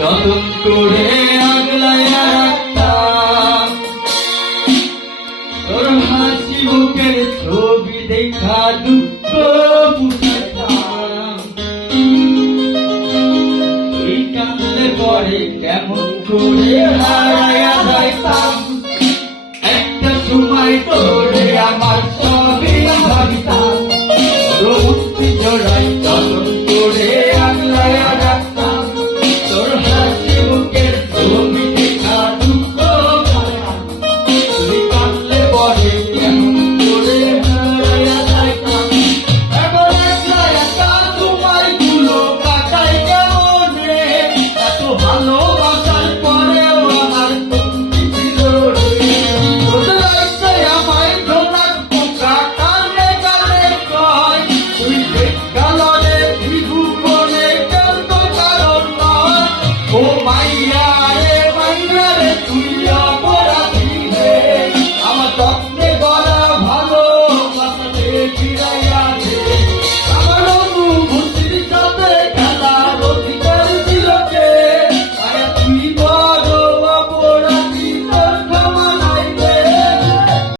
যতন করে আগলাইয়া রাখতাম। তোর হাসি মুখের ছবি দেখা দুঃখ বুঝাইতাম। তুই কাঁদলে পরে কেমন করে হারাইয়া যাইতাম। একটা সময় তোরে আমার সবই ভাবিতাম। রোমন্তি জড়াই যতন করে আগলাইয়া রাখতাম। তোর হাসি মুখের ছবি দেখা দুঃখ বুঝাইতাম। তুই কাঁদলে পরে কেমন করে হারাইয়া যাইতাম। এবার একলা একা তোমার গুলো কাটাই কেমন রে। এত ভালোবাসার পরেও আমার কমতি ছিল রে। তোদের আইসে আমায় ধরার পোকা কানে কানে কয়। তুই দেখাল রে জীবনে কেন কারণ নয়। ও মাইয়া